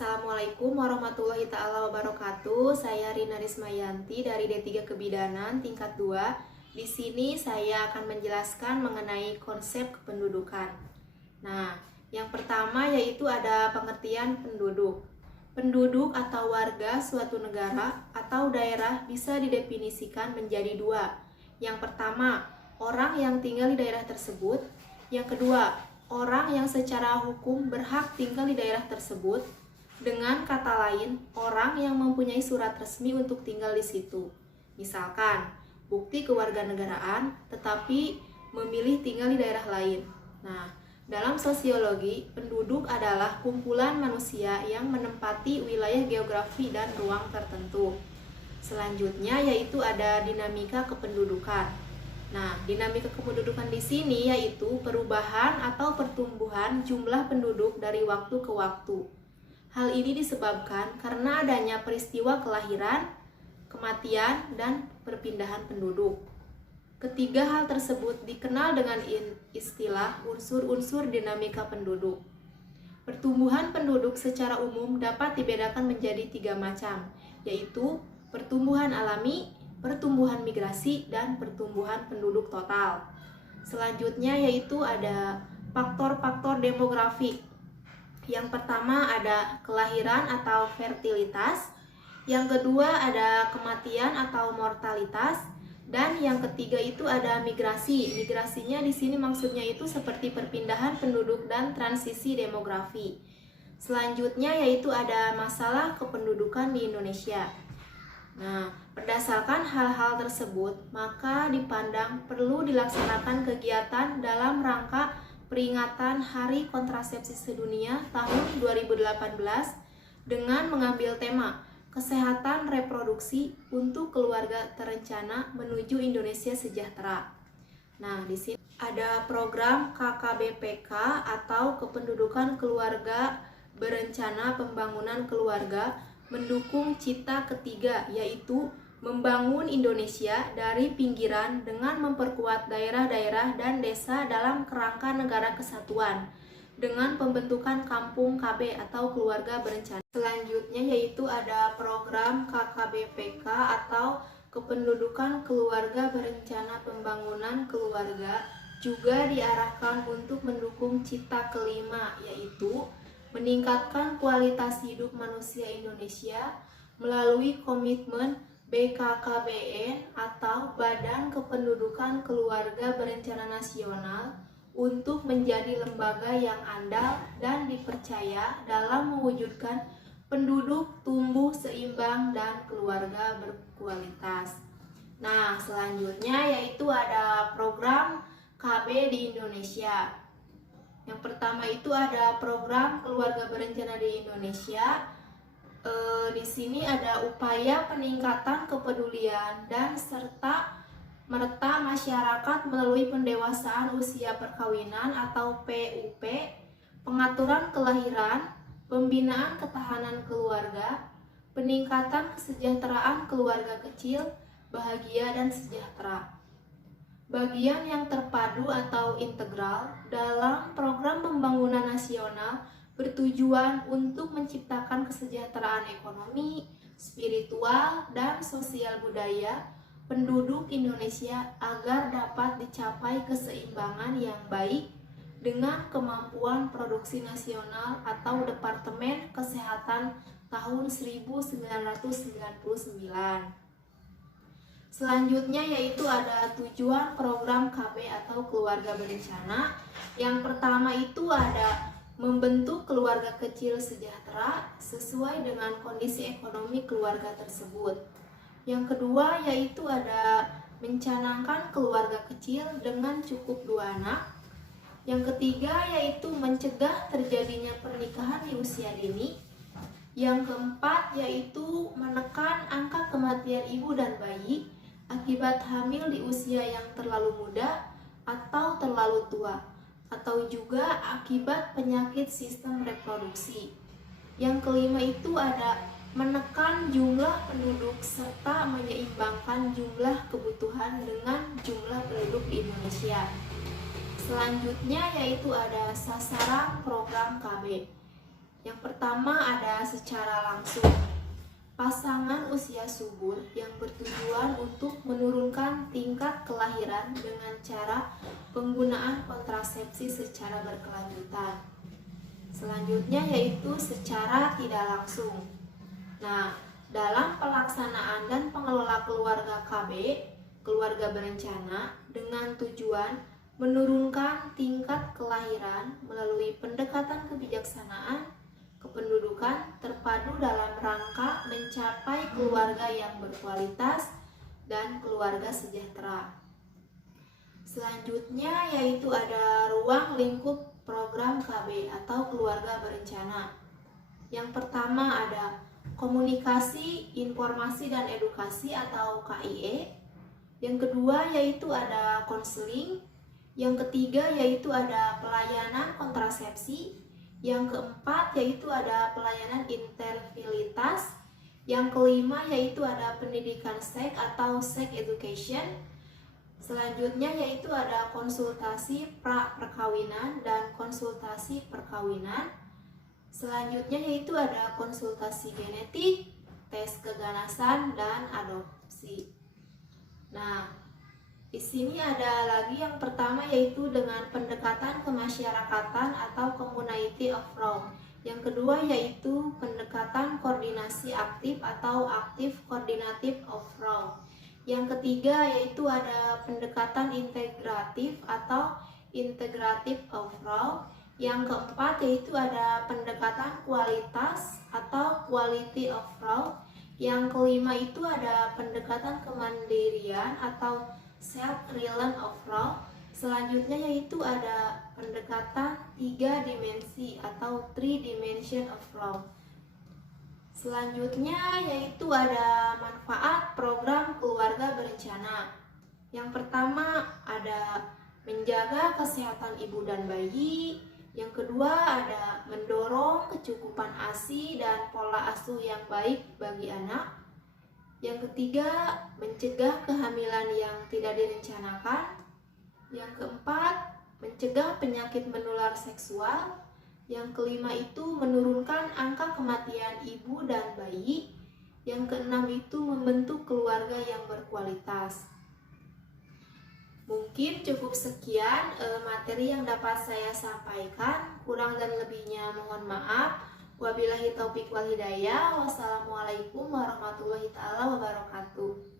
Assalamualaikum warahmatullahi ta'ala wabarakatuh. Saya Rina Rismayanti dari D3 Kebidanan tingkat 2. Di sini saya akan menjelaskan mengenai konsep kependudukan. Nah, yang pertama yaitu ada pengertian penduduk. Penduduk atau warga suatu negara atau daerah bisa didefinisikan menjadi dua. Yang pertama, orang yang tinggal di daerah tersebut. Yang kedua, orang yang secara hukum berhak tinggal di daerah tersebut. Dengan kata lain, orang yang mempunyai surat resmi untuk tinggal di situ. Misalkan, bukti kewarganegaraan tetapi memilih tinggal di daerah lain. Nah, dalam sosiologi, penduduk adalah kumpulan manusia yang menempati wilayah geografi dan ruang tertentu. Selanjutnya yaitu ada dinamika kependudukan. Nah, dinamika kependudukan di sini yaitu perubahan atau pertumbuhan jumlah penduduk dari waktu ke waktu. Hal ini disebabkan karena adanya peristiwa kelahiran, kematian, dan perpindahan penduduk. Ketiga hal tersebut dikenal dengan istilah unsur-unsur dinamika penduduk. Pertumbuhan penduduk secara umum dapat dibedakan menjadi 3 macam, yaitu pertumbuhan alami, pertumbuhan migrasi, dan pertumbuhan penduduk total. Selanjutnya yaitu ada faktor-faktor demografik. Yang pertama ada kelahiran atau fertilitas, yang kedua ada kematian atau mortalitas, dan yang ketiga itu ada migrasi. Migrasinya di sini maksudnya itu seperti perpindahan penduduk dan transisi demografi. Selanjutnya yaitu ada masalah kependudukan di Indonesia. Nah, berdasarkan hal-hal tersebut, maka dipandang perlu dilaksanakan kegiatan dalam rangka peringatan Hari Kontrasepsi Sedunia tahun 2018 dengan mengambil tema Kesehatan Reproduksi untuk Keluarga Terencana Menuju Indonesia Sejahtera. Nah, di sini ada program KKBPK atau Kependudukan Keluarga Berencana Pembangunan Keluarga mendukung cita ketiga, yaitu membangun Indonesia dari pinggiran dengan memperkuat daerah-daerah dan desa dalam kerangka negara kesatuan dengan pembentukan kampung KB atau keluarga berencana. Selanjutnya yaitu ada program KKBPK atau Kependudukan Keluarga Berencana Pembangunan Keluarga juga diarahkan untuk mendukung cita kelima, yaitu meningkatkan kualitas hidup manusia Indonesia melalui komitmen BKKBN atau Badan Kependudukan Keluarga Berencana Nasional untuk menjadi lembaga yang andal dan dipercaya dalam mewujudkan penduduk tumbuh seimbang dan keluarga berkualitas. Nah, selanjutnya yaitu ada program KB di Indonesia. Yang pertama itu ada program Keluarga Berencana di Indonesia. Di sini ada upaya peningkatan kepedulian dan serta merta masyarakat melalui pendewasaan usia perkawinan atau PUP, pengaturan kelahiran, pembinaan ketahanan keluarga, peningkatan kesejahteraan keluarga kecil, bahagia dan sejahtera. Bagian yang terpadu atau integral dalam program pembangunan nasional bertujuan untuk menciptakan kesejahteraan ekonomi, spiritual, dan sosial budaya penduduk Indonesia agar dapat dicapai keseimbangan yang baik dengan kemampuan produksi nasional atau Departemen Kesehatan tahun 1999. Selanjutnya yaitu ada tujuan program KB atau keluarga berencana. Yang pertama itu ada membentuk keluarga kecil sejahtera sesuai dengan kondisi ekonomi keluarga tersebut. Yang kedua yaitu ada mencanangkan keluarga kecil dengan cukup 2 anak. Yang ketiga yaitu mencegah terjadinya pernikahan di usia dini. Yang keempat yaitu menekan angka kematian ibu dan bayi akibat hamil di usia yang terlalu muda atau terlalu tua, atau juga akibat penyakit sistem reproduksi. Yang kelima itu ada menekan jumlah penduduk serta menyeimbangkan jumlah kebutuhan dengan jumlah penduduk di Indonesia. Selanjutnya yaitu ada sasaran program KB. Yang pertama ada secara langsung. Pasangan usia subur yang bertujuan untuk menurunkan tingkat kelahiran dengan cara penggunaan kontrasepsi secara berkelanjutan. Selanjutnya yaitu secara tidak langsung. Nah, dalam pelaksanaan dan pengelola keluarga KB, keluarga berencana dengan tujuan menurunkan tingkat kelahiran melalui pendekatan kebijaksanaan, kependudukan terpadu dalam rangka mencapai keluarga yang berkualitas dan keluarga sejahtera. Selanjutnya yaitu ada ruang lingkup program KB atau keluarga berencana. Yang pertama ada komunikasi, informasi dan edukasi atau KIE. Yang kedua yaitu ada konseling. Yang ketiga yaitu ada pelayanan kontrasepsi. Yang keempat yaitu ada pelayanan infertilitas. Yang kelima yaitu ada pendidikan seks atau sex education. Selanjutnya yaitu ada konsultasi pra-perkawinan dan konsultasi perkawinan. Selanjutnya yaitu ada konsultasi genetik, tes keganasan, dan adopsi. Nah, di sini ada lagi yang pertama yaitu dengan pendekatan kemasyarakatan atau community of law. Yang kedua yaitu pendekatan koordinasi aktif atau active coordinative of law. Yang ketiga yaitu ada pendekatan integratif atau integrative of law. Yang keempat yaitu ada pendekatan kualitas atau quality of law. Yang kelima itu ada pendekatan kemandirian atau self-reliance of law. Selanjutnya yaitu ada pendekatan 3 dimensi atau 3 dimension of law. Selanjutnya yaitu ada manfaat program keluarga berencana. Yang pertama ada menjaga kesehatan ibu dan bayi. Yang kedua ada mendorong kecukupan ASI dan pola asuh yang baik bagi anak. Yang ketiga mencegah kehamilan yang tidak direncanakan. Yang keempat mencegah penyakit menular seksual. Yang kelima itu menurunkan angka kematian ibu dan bayi. Yang keenam itu membentuk keluarga yang berkualitas. Mungkin cukup sekian materi yang dapat saya sampaikan. Kurang dan lebihnya mohon maaf. Wabillahi taufik wal hidayah. Wassalamualaikum warahmatullahi wabarakatuh.